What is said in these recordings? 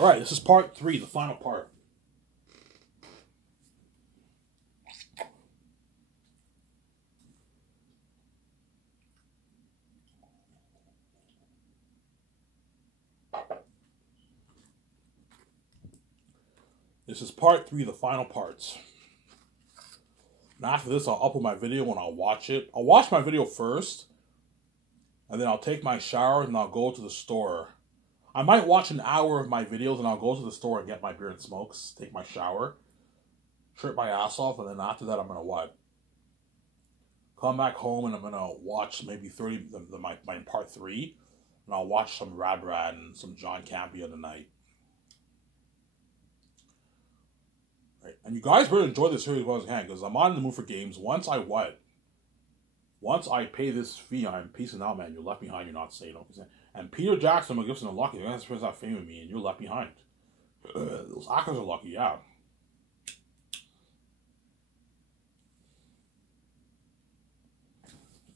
Alright, this is part 3, the final part. This is part 3, the final parts. And after this, I'll upload my video and I'll watch it. I'll watch my video first, and then I'll take my shower and I'll go to the store. I might watch an hour of my videos and I'll go to the store and get my beer and smokes, take my shower, trip my ass off, and then after that I'm going to what? Come back home and I'm going to watch maybe my part 3, and I'll watch some Rad and some John Campea tonight. Right. And you guys better enjoy this series as well as I can, because I'm on the move for games. Once I pay this fee, I'm peacing out, man. You're left behind, you're not staying. And Peter Jackson, Mel Gibson are lucky. They're going to fame with me, and you're left behind. Those actors are lucky, yeah.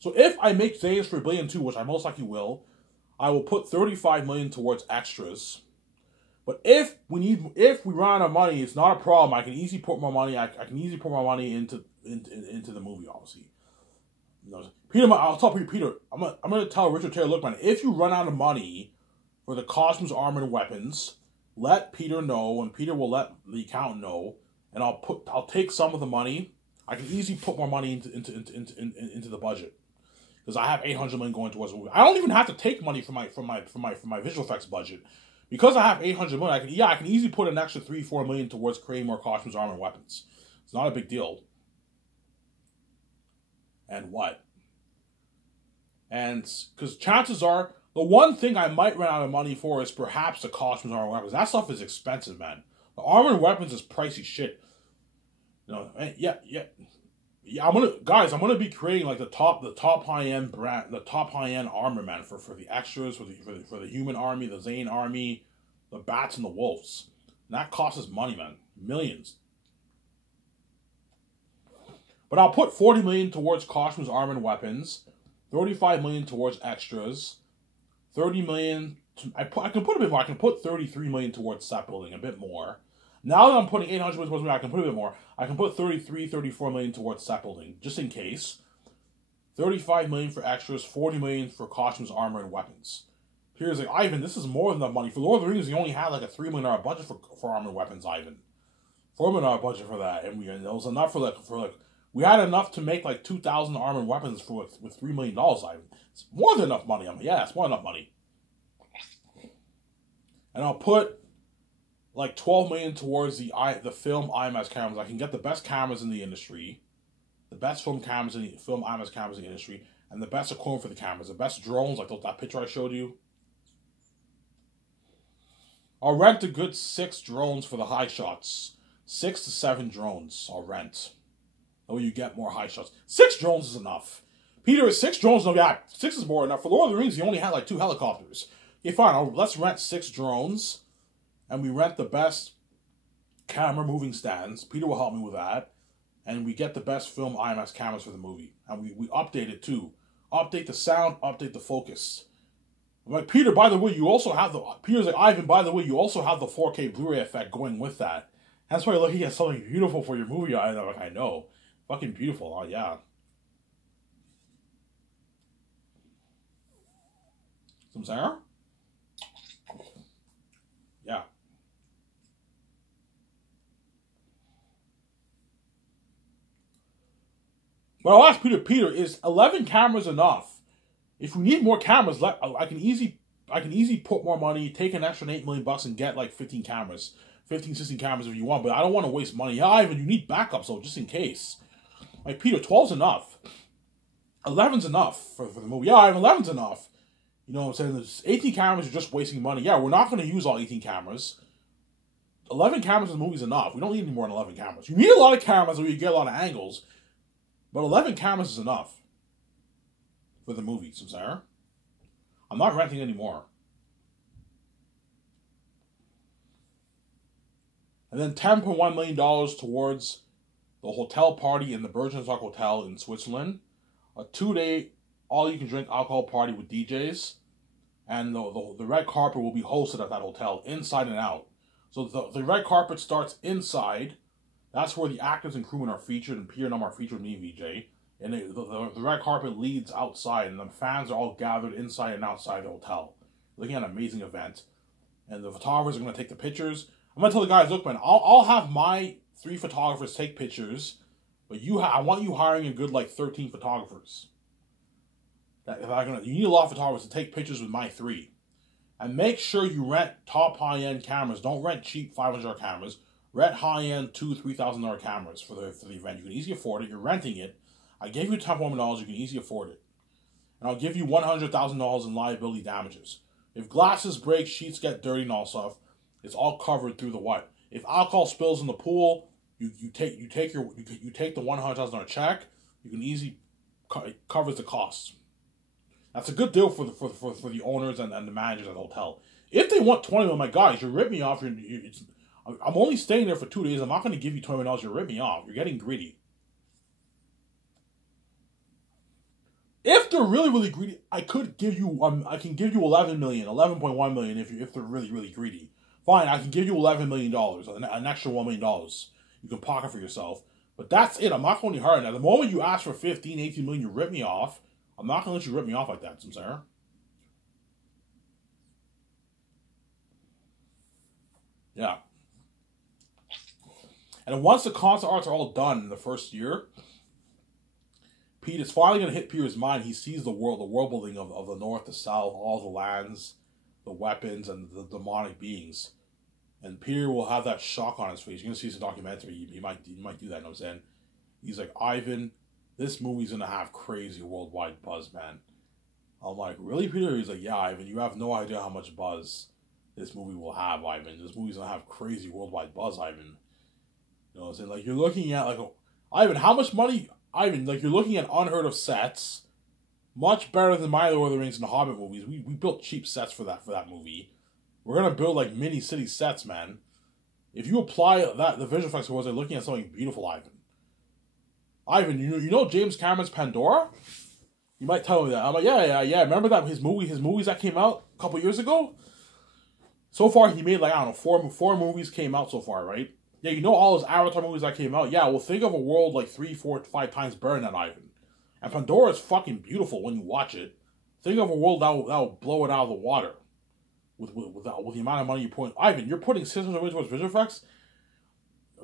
So if I make Vegas for Billion 2, which I most likely will, I will put $35 million towards extras. But if we run out of money, it's not a problem. I can easily put more money. I can easily put more money into the movie, obviously. You know, Peter, I'll tell Peter. I'm gonna tell Richard Taylor, look, man, if you run out of money for the Costumes, Armor, and Weapons, let Peter know, and Peter will let the accountant know, and I'll take some of the money. I can easily put more money into the budget, because I have $800 million going towards the movie. I don't even have to take money from my visual effects budget. Because I have $800 million, I can easily put an extra $3-4 million towards creating more Costumes, Armor, and Weapons. It's not a big deal. And what? And because chances are, the one thing I might run out of money for is perhaps the Costumes, Armor, and Weapons. That stuff is expensive, man. The Armor and Weapons is pricey shit. You know, yeah. I'm gonna be creating like the top high end brand, the top high end armor, man, for the extras, for the human army, the Zane army, the bats and the wolves. And that costs us money, man, millions. But I'll put $40 million towards Costumes, Armor, and Weapons, $35 million towards extras, $30 million. I can put a bit more. I can put $33 million towards set building, a bit more. Now that I'm putting $800 million towards me, I can put a bit more. I can put $34 million towards set building, just in case. $35 million for extras, $40 million for Costumes, Armor, and Weapons. Peter's like, Ivan, this is more than enough money. For Lord of the Rings, you only had like a $3 million budget for Armor and Weapons, Ivan. $4 million budget for that, and it was enough we had enough to make like 2,000 Armor and Weapons with $3 million, Ivan. It's more than enough money. Yeah, it's more than enough money. And I'll put like $12 million towards the film IMAX cameras. I can get the best cameras in the industry, the best film IMAX cameras in the industry, and the best equipment for the cameras, the best drones, like that picture I showed you. I'll rent a good 6 drones for the high shots. 6 to 7 drones I'll rent. That way you get more high shots. 6 drones is enough. Peter, is 6 drones enough? Yeah, 6 is more enough. For Lord of the Rings, you only had like 2 helicopters. Okay, fine. Let's rent 6 drones. And we rent the best camera moving stands. Peter will help me with that. And we get the best film IMAX cameras for the movie. And we update it too. Update the sound, update the focus. I'm like, Peter, by the way, you also have Peter's like, Ivan, by the way, you also have the 4K Blu-ray effect going with that. That's why you're looking at something beautiful for your movie. I'm like, I know. Fucking beautiful. Oh, yeah. Some Sarah? Yeah. But I'll ask Peter, is 11 cameras enough? If we need more cameras, I can easily put more money, take an extra $8 million and get like 15 cameras. 15, 16 cameras if you want, but I don't want to waste money. Yeah, Ivan, you need backups though, just in case. Like, Peter, 12's enough. 11's enough for the movie. Yeah, Ivan, 11's enough. You know what I'm saying? There's 18 cameras are just wasting money. Yeah, we're not going to use all 18 cameras. 11 cameras in the movie is enough. We don't need any more than 11 cameras. You need a lot of cameras where you get a lot of angles, but 11 cameras is enough for the movie, Sarah. I'm not renting anymore. And then $10.1 million towards the hotel party in the Bergenstock Hotel in Switzerland. A 2-day all-you-can-drink alcohol party with DJs. And the red carpet will be hosted at that hotel, inside and out. So the red carpet starts inside. That's where the actors and crewmen are featured, and Peter and them are featured with me, VJ. And the red carpet leads outside, and the fans are all gathered inside and outside the hotel, looking at an amazing event. And the photographers are going to take the pictures. I'm going to tell the guys, look, man, I'll have my 3 photographers take pictures, but I want you hiring a good, like, 13 photographers. You need a lot of photographers to take pictures with my 3. And make sure you rent top high-end cameras. Don't rent cheap $500 cameras. Rent high-end $2,000-$3,000 cameras for the event. You can easily afford it. You're renting it. I gave you $10,000. You can easily afford it. And I'll give you $100,000 in liability damages. If glasses break, sheets get dirty and all stuff, it's all covered through the what? If alcohol spills in the pool, you take the $100,000 check. You can easily covers the costs. That's a good deal for the owners and the managers at the hotel. If they want $20 million, my guys, you're ripping me off. I'm only staying there for 2 days. I'm not going to give you $20 million. You're ripping me off. You're getting greedy. If they're really, really greedy, I can give you $11 million, $11.1 million if they're really, really greedy. Fine, I can give you $11 million, an extra $1 million. You can pocket for yourself. But that's it. I'm not going any harder. Now, the moment you ask for 15, 18 million, you rip me off. I'm not going to let you rip me off like that, Samsara. Yeah. And once the concept arts are all done in the first year, Pete is finally going to hit Peter's mind. He sees the world building of the north, the south, all the lands, the weapons, and the demonic beings. And Peter will have that shock on his face. You're going to see some documentary. He might do that, you know what I'm saying? He's like, Ivan, this movie's going to have crazy worldwide buzz, man. I'm like, really, Peter? He's like, yeah, Ivan, you have no idea how much buzz this movie will have, Ivan. This movie's going to have crazy worldwide buzz, Ivan. You know what I'm saying? Like, you're looking at, like, Ivan, how much money... Ivan, like, you're looking at unheard of sets, much better than my Lord of the Rings and the Hobbit movies. We built cheap sets for that movie. We're gonna build like mini city sets, man. If you apply the visual effects was they're looking at something beautiful, Ivan. Ivan, you know James Cameron's Pandora? You might tell me that. I'm like, yeah. Remember that his movies that came out a couple years ago? So far, he made like, I don't know, four movies came out so far, right? Yeah, you know all those Avatar movies that came out? Yeah, well, think of a world like 3, 4, 5 times better than that, Ivan. And Pandora is fucking beautiful when you watch it. Think of a world that will blow it out of the water. With the amount of money you put. Ivan, you're putting $600 million towards visual effects?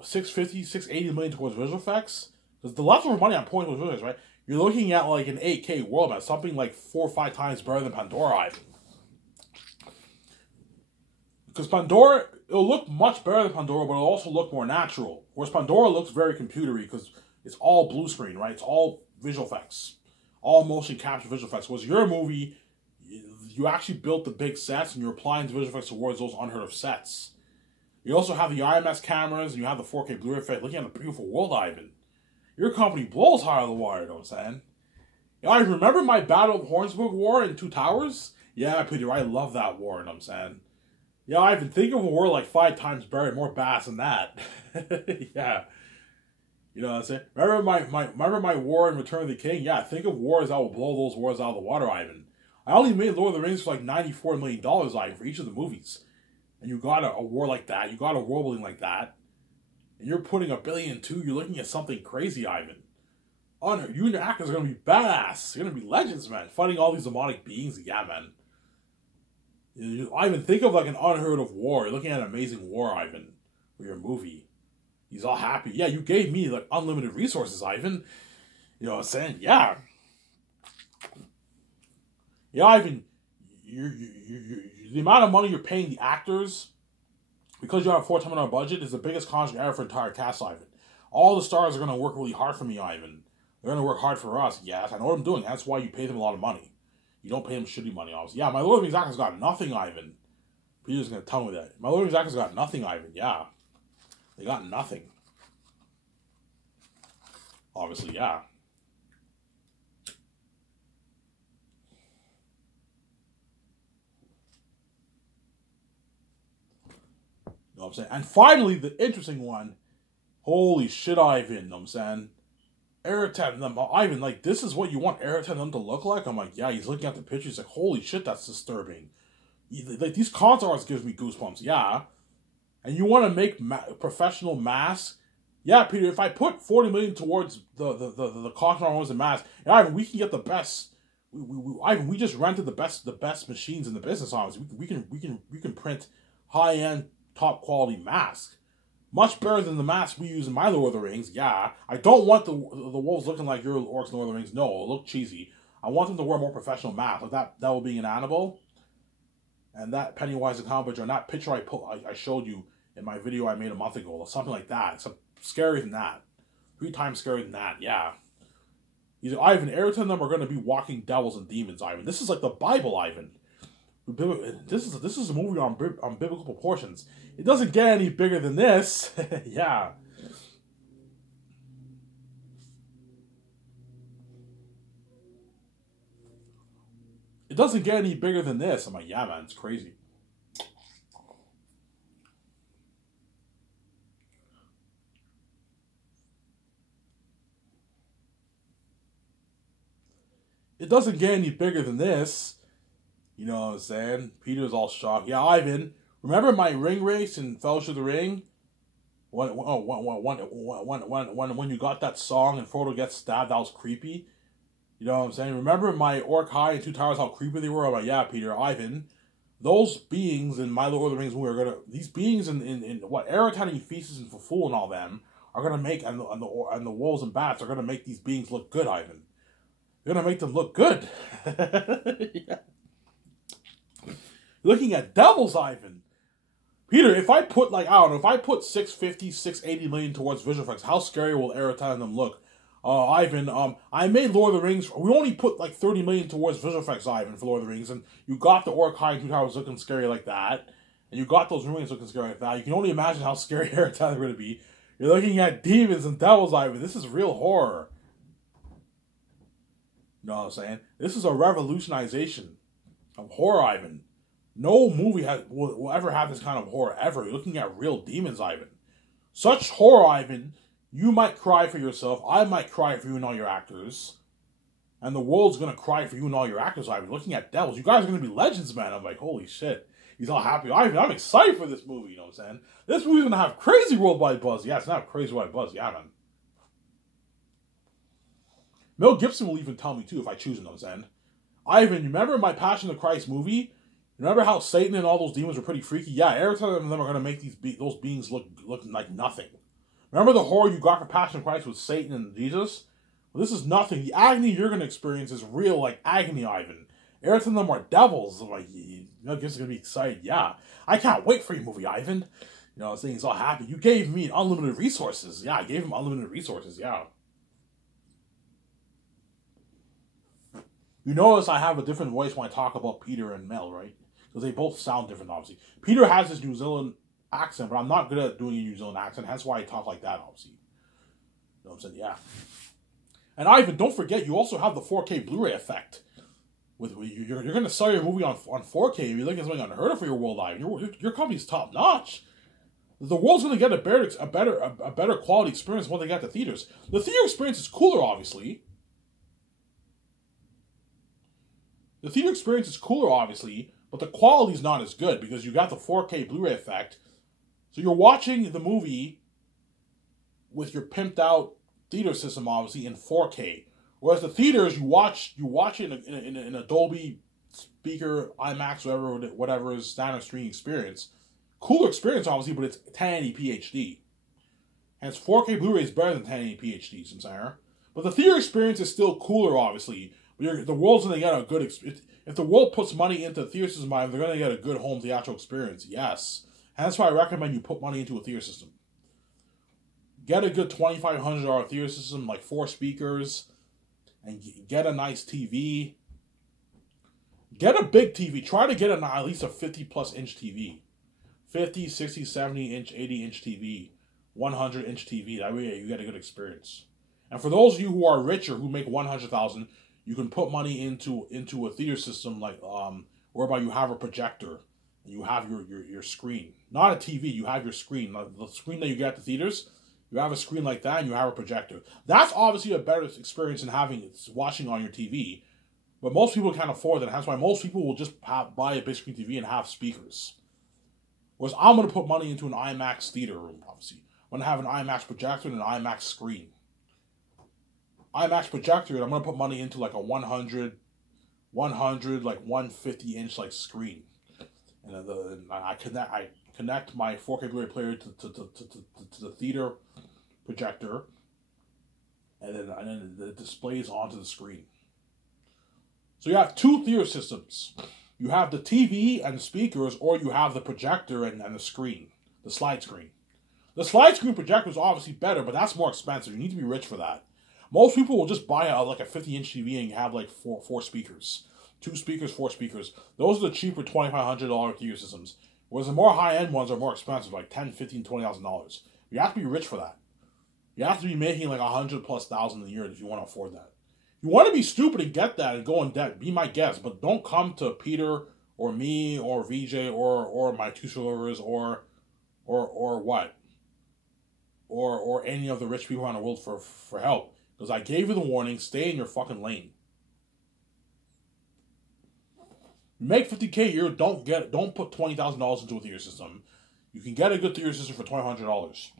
$680 million towards visual effects? Because the leftover money I'm putting towards visual effects, right? You're looking at like an 8K world, man. Something like 4 or 5 times better than Pandora, Ivan. Because Pandora... It'll look much better than Pandora, but it'll also look more natural. Whereas Pandora looks very computery because it's all blue screen, right? It's all visual effects. All motion capture visual effects. Whereas your movie, you actually built the big sets and you're applying the visual effects towards those unheard of sets. You also have the IMS cameras and you have the 4K Blu-ray effect. Looking at the beautiful world, Ivan. Your company blows high on the wire, you know what I'm saying? You know, I remember my Battle of Hornsburg war in Two Towers? Yeah, Peter, I love that war, you know what I'm saying? Yeah, I even think of a war like 5 times better, more badass than that. Yeah. You know what I'm saying? Remember my war in Return of the King? Yeah, think of wars that will blow those wars out of the water, Ivan. I only made Lord of the Rings for like $94 million, Ivan, for each of the movies. And you got a war like that, you got a world building like that, and you're putting $1 billion too, you're looking at something crazy, Ivan. You and your actors are going to be badass. You're going to be legends, man. Fighting all these demonic beings, yeah, man. Ivan, think of like an unheard of war. You're looking at an amazing war, Ivan, for your movie. He's all happy. Yeah, you gave me like unlimited resources, Ivan. You know what I'm saying? Yeah. Yeah, Ivan, the amount of money you're paying the actors, because you have a $4 million budget, is the biggest contract ever for entire cast, Ivan. All the stars are going to work really hard for me, Ivan. They're going to work hard for us. Yes, I know what I'm doing. That's why you pay them a lot of money. You don't pay them shitty money, obviously. Yeah, my Lord of the Rings actors got nothing, Ivan. Peter's going to tell me that. My Lord of the Rings actors got nothing, Ivan. Yeah. They got nothing. Obviously, yeah. You know what I'm saying? And finally, the interesting one. Holy shit, Ivan. You know what I'm saying? Eritan, Ivan, like, this is what you want Eritan them to look like? I'm like, yeah, he's looking at the picture, he's like, holy shit, that's disturbing. Like, these concept arts gives me goosebumps, yeah. and you want to make professional masks, yeah, Peter, if I put 40 million towards the cost of and masks, and Ivan, we can get the best. Ivan, we just rented the best machines in the business. Honestly, we can print high end, top quality masks, much better than the masks we use in my Lord of the Rings. Yeah, I don't want the wolves looking like your orcs in Lord of the Rings. No, it'll look cheesy. I want them to wear more professional masks, like that will be an animal. And that Pennywise the Clown picture, and that picture I showed you in my video I made a month ago, or something like that. It's scarier than that. 3 times scarier than that, yeah. Either Ivan, Ayrton and them are going to be walking devils and demons, Ivan. This is like the Bible, Ivan. This is a movie on biblical proportions. It doesn't get any bigger than this. Yeah. It doesn't get any bigger than this. I'm like, yeah, man, it's crazy. It doesn't get any bigger than this. You know what I'm saying? Peter's all shocked. Yeah, Ivan, remember my ring race in Fellowship of the Ring? When you got that song and Frodo gets stabbed, that was creepy. You know what I'm saying? Remember my Orc High and Two Towers, how creepy they were? I'm like, yeah, Peter, Ivan, those beings in My Lord of the Rings, these beings in what, Eretani and Theseus and Faful and all them are gonna make, and the wolves and bats are gonna make these beings look good, Ivan. They're gonna make them look good. Yeah. Looking at devils, Ivan. Peter, if I put, like, I don't know, if I put 650, 680 million towards visual effects, how scary will Eretani and them look? Ivan, I made Lord of the Rings. We only put like 30 million towards visual effects, Ivan, for Lord of the Rings, and you got the Orc High and Two Towers looking scary like that, and you got those ruins looking scary like that. You can only imagine how scary Eretani are going to be. You're looking at demons and devils, Ivan. This is real horror. You know what I'm saying? This is a revolutionization of horror, Ivan. No movie will ever have this kind of horror ever. You're looking at real demons, Ivan. Such horror, Ivan. You might cry for yourself. I might cry for you and all your actors. And the world's going to cry for you and all your actors, Ivan. Looking at devils. You guys are going to be legends, man. I'm like, holy shit. He's all happy. Ivan, I'm excited for this movie, you know what I'm saying? This movie's going to have crazy worldwide buzz. Yeah, it's not crazy worldwide buzz. Yeah, man. Mel Gibson will even tell me, too, if I choose, you know what I'm saying? Ivan, you remember my Passion of the Christ movie? Remember how Satan and all those demons were pretty freaky? Yeah, every time of them are going to make those beings look like nothing. Remember the horror you got for Passion of Christ with Satan and Jesus? Well, this is nothing. The agony you're going to experience is real, like agony, Ivan. Every time of them are devils. I'm like, Mel Gibson's going to be excited. Yeah, I can't wait for your movie, Ivan. You know, saying he's all happy. You gave me unlimited resources. Yeah, I gave him unlimited resources. Yeah. You notice I have a different voice when I talk about Peter and Mel, right? Because they both sound different, obviously. Peter has his New Zealand accent, but I'm not good at doing a New Zealand accent. That's why I talk like that, obviously. You know what I'm saying? Yeah. And Ivan, don't forget, you also have the 4K Blu-ray effect. You're going to sell your movie on 4K. You're looking at something unheard of for your world, Ivan. Your company's top notch. The world's going to get a better quality experience when they get to theaters. The theater experience is cooler, obviously. The theater experience is cooler, obviously, but the quality's not as good because you got the 4K Blu-ray effect. So you're watching the movie with your pimped out theater system, obviously, in 4K. Whereas the theaters, you watch it in a Dolby speaker, IMAX, whatever is standard streaming experience. Cooler experience, obviously, but it's 1080p HD. Hence, 4K Blu-ray is better than 1080p HD, Samsara. But the theater experience is still cooler, obviously. The world's going to get a good experience. If the world puts money into the theater system, they're going to get a good home theatrical experience. Yes. And that's why I recommend you put money into a theater system. Get a good $2,500 theater system, like 4 speakers, and get a nice TV. Get a big TV. Try to get at least a 50-plus inch TV. 50, 60, 70 inch, 80 inch TV. 100 inch TV. That way you get a good experience. And for those of you who are richer, who make $100,000, you can put money into a theater system like whereby you have a projector and you have your screen. Not a TV, you have your screen. The screen that you get at the theaters, you have a screen like that and you have a projector. That's obviously a better experience than watching on your TV. But most people can't afford that. That's why most people will just buy a big screen TV and have speakers. Whereas I'm going to put money into an IMAX theater room, obviously. I'm going to have an IMAX projector and an IMAX screen. IMAX projector, and I'm going to put money into like a 100, like 150-inch like screen. And I connect my 4K Blu-ray player to the theater projector, and then it displays onto the screen. So you have two theater systems. You have the TV and the speakers, or you have the projector and the screen, the slide screen. The slide screen projector is obviously better, but that's more expensive. You need to be rich for that. Most people will just buy like a 50-inch TV and have like four speakers. 2 speakers, 4 speakers. Those are the cheaper $2,500 theater systems. Whereas the more high-end ones are more expensive, like $10,000, $15,000, $20,000. You have to be rich for that. You have to be making like $100,000+ a year if you want to afford that. If you want to be stupid and get that and go in debt, be my guest. But don't come to Peter or me or VJ or my 2 servers or what? Or any of the rich people around the world for help. Because I gave you the warning, stay in your fucking lane. You make $50K a year, don't put $20,000 into a theater system. You can get a good theater system for $2,500.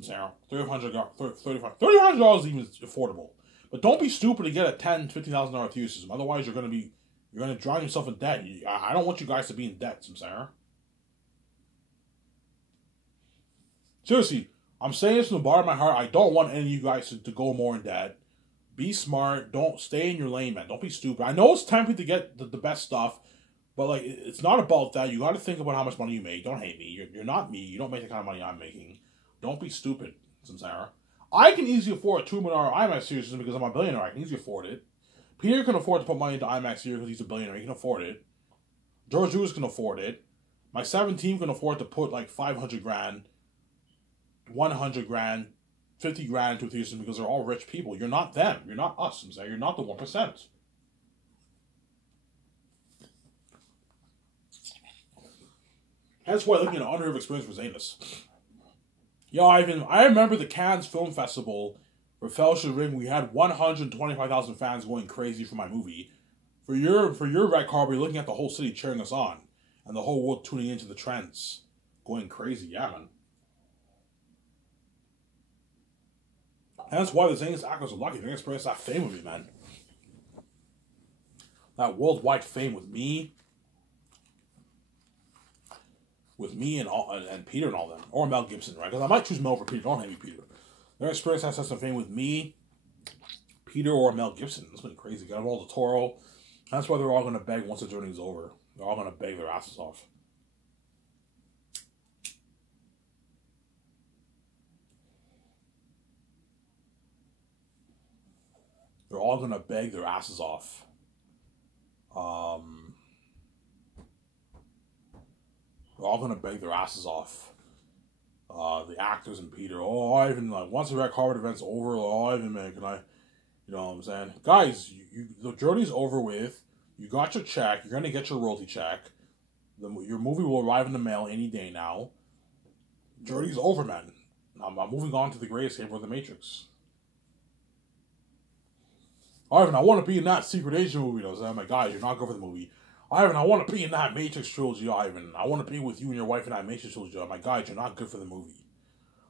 Sarah, $3,500 is even affordable. But don't be stupid to get a $10,000, $15,000 theater system. Otherwise, you're gonna drown yourself in debt. I don't want you guys to be in debt, Sarah. Seriously, I'm saying this from the bottom of my heart. I don't want any of you guys to go more in debt. Be smart. Don't stay in your lane, man. Don't be stupid. I know it's tempting to get the best stuff, but like it's not about that. You got to think about how much money you make. Don't hate me. You're not me. You don't make the kind of money I'm making. Don't be stupid, Samsara. I can easily afford a $2 million IMAX series system because I'm a billionaire. I can easily afford it. Peter can afford to put money into IMAX here because he's a billionaire. He can afford it. George Lewis can afford it. My 17 can afford to put like $500,000, $100,000, $50,000 into a theater system because they're all rich people. You're not them. You're not us. You're not the 1%. That's why looking at an unheard of experience for Zanus. Yo, Ivan, I remember the Cannes Film Festival for Fellowship of the Ring. We had 125,000 fans going crazy for my movie. For your red carpet, you're looking at the whole city cheering us on, and the whole world tuning into the trends, going crazy. Yeah, man. And that's why the Zanus actors are lucky. They're going to experience that fame with me, man. That worldwide fame with me. And Peter and all them. Or Mel Gibson, right? Because I might choose Mel over Peter. Don't hate me, Peter. They're going to experience that some fame with me, Peter, or Mel Gibson. It's been crazy. Got all the Toro. That's why they're all going to beg once the journey's over. They're all going to beg their asses off. They're all going to beg their asses off. They're all going to beg their asses off. The actors and Peter. Oh, Ivan, like, once the red carpet event's over, oh, Ivan, man, can I, you know what I'm saying? Guys, the journey's over with. You got your check. You're going to get your royalty check. Your movie will arrive in the mail any day now. Journey's over, man. I'm moving on to the greatest game of The Matrix. Ivan, I want to be in that Secret Agent movie, though. I'm like, guys, you're not good for the movie. Ivan, I want to be in that Matrix trilogy, Ivan. I want to be with you and your wife in that Matrix trilogy. I'm like, guys, you're not good for the movie.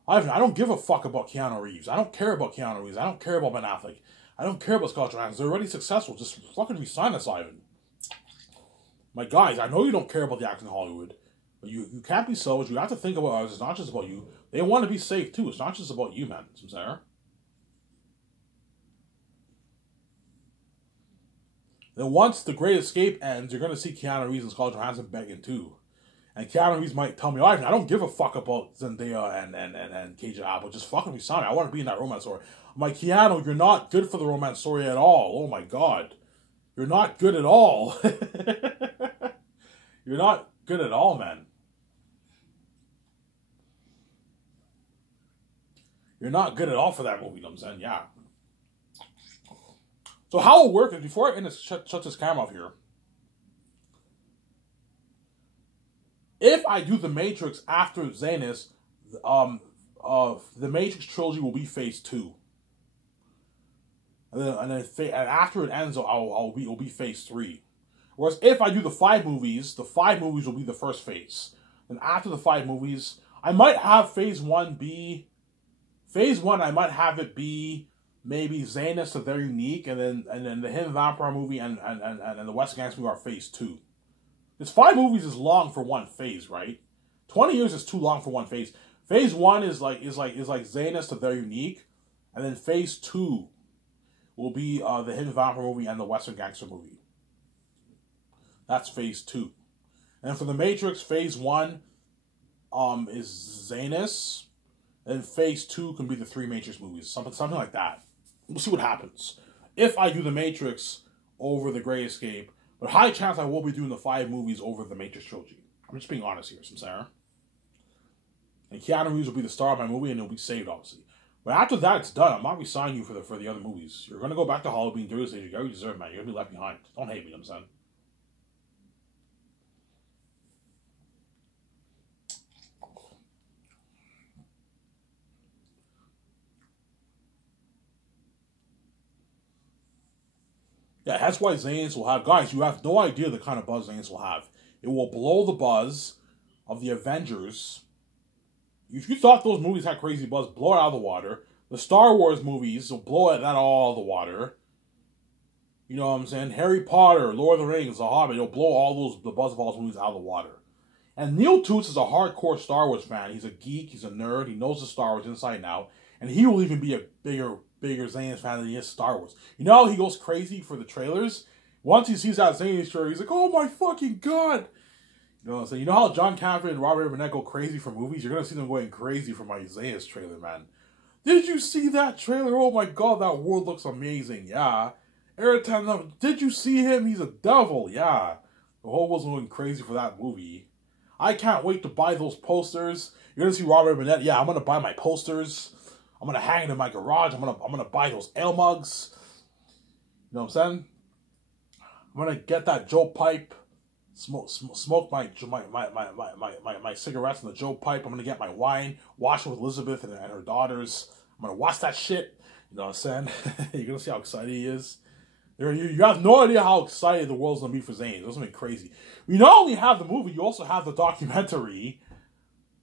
Ivan, I don't give a fuck about Keanu Reeves. I don't care about Keanu Reeves. I don't care about Ben Affleck. I don't care about Scarlett Johansson. They're already successful. Just fucking resign us, Ivan. My guys, I know you don't care about the acting in Hollywood, but you can't be selfish. You have to think about others. It's not just about you. They want to be safe, too. It's not just about you, man. Sarah. Then once The Great Escape ends, you're going to see Keanu Reeves and Scarlett Johansson begging too. And Keanu Reeves might tell me, Ivan, I don't give a fuck about Zendaya and KJ Apple. Just fucking resign me. I want to be in that romance story. I'm like, Keanu, you're not good for the romance story at all. Oh my God. You're not good at all. You're not good at all, man. You're not good at all for that movie, you know what I'm saying? Yeah. So how it'll work is, before I shut this camera off here, if I do The Matrix after Zanus, the Matrix trilogy will be phase 2. And then after it ends, it'll be phase 3. Whereas if I do the 5 movies will be the first phase. And after the 5 movies, I might have Phase 1 be... Phase 1, I might have it be maybe Zanus, so they're unique, and then the Hidden Vampire movie and the Western Gangster movie are Phase 2. Because 5 movies is long for one phase, right? 20 years is too long for one phase. Phase 1 is like Zanus, so they're unique, and then Phase 2 will be the Hidden Vampire movie and the Western Gangster movie. That's Phase 2. And for The Matrix, Phase 1 is Zanus, and Phase 2 can be the 3 Matrix movies. Something like that. We'll see what happens. If I do The Matrix over The Great Escape, but high chance I will be doing the 5 movies over the Matrix trilogy. I'm just being honest here, Samsara. And Keanu Reeves will be the star of my movie, and it'll be saved, obviously. But after that, it's done. I'm not re-signing you for the other movies. You're going to go back to Hollywood and do this. You already deserve, man. You're going to be left behind. Don't hate me, I'm saying. Yeah, that's why Zanes will have... Guys, you have no idea the kind of buzz Zanes will have. It will blow the buzz of the Avengers. If you thought those movies had crazy buzz, blow it out of the water. The Star Wars movies will blow it out of the water. You know what I'm saying? Harry Potter, Lord of the Rings, The Hobbit, it'll blow the buzz of all those movies out of the water. And Neil Toots is a hardcore Star Wars fan. He's a geek, he's a nerd, he knows the Star Wars inside and out. And he will even be a bigger Zanes fan than he is Star Wars. You know how he goes crazy for the trailers? Once he sees that Zanes trailer, he's like, oh my fucking god! You know what I'm saying? You know how John Caffrey and Robert Burnett go crazy for movies? You're going to see them going crazy for my Zanes trailer, man. Did you see that trailer? Oh my god, that world looks amazing. Yeah. Eritan, did you see him? He's a devil. Yeah. The whole world's going crazy for that movie. I can't wait to buy those posters. You're going to see Robert Burnett. Yeah, I'm going to buy my posters. I'm going to hang it in my garage. I'm going to buy those ale mugs. You know what I'm saying? I'm going to get that Joe pipe. Smoke my cigarettes in the Joe pipe. I'm going to get my wine. Wash it with Elizabeth and her daughters. I'm going to watch that shit. You know what I'm saying? You're going to see how excited he is. You have no idea how excited the world's going to be for Zayn. It's going to be crazy. You not only have the movie, you also have the documentary.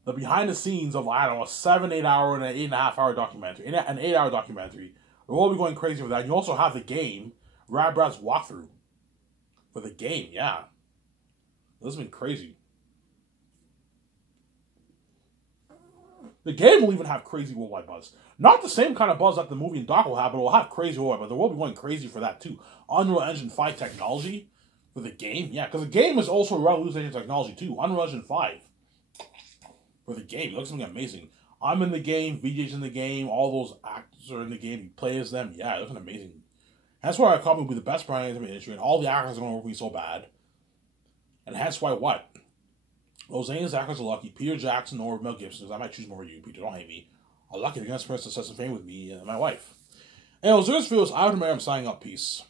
The behind the scenes of, I don't know, a 7-8 hour and an 8.5 hour documentary. An 8 hour documentary. We'll all be going crazy for that. And you also have the game. Brad's walkthrough. For the game, yeah. This has been crazy. The game will even have crazy worldwide buzz. Not the same kind of buzz that the movie and doc will have, but it will have crazy worldwide buzz. They will be going crazy for that too. Unreal Engine 5 technology for the game. Yeah, because the game is also a revolutionary technology too. Unreal Engine 5 for the game. It looks something amazing. I'm in the game, VJ's in the game, all those actors are in the game, you play as them. Yeah, it looks amazing. That's why I call will be the best brand in the industry, and all the actors are going to work me so bad. And that's why what? Well, Zane's actors are lucky. Peter Jackson or Mel Gibson. I might choose more of you, Peter. Don't hate me. I'm lucky to get express success and fame with me and my wife. And it was this videos. I would remember I'm signing up. Peace.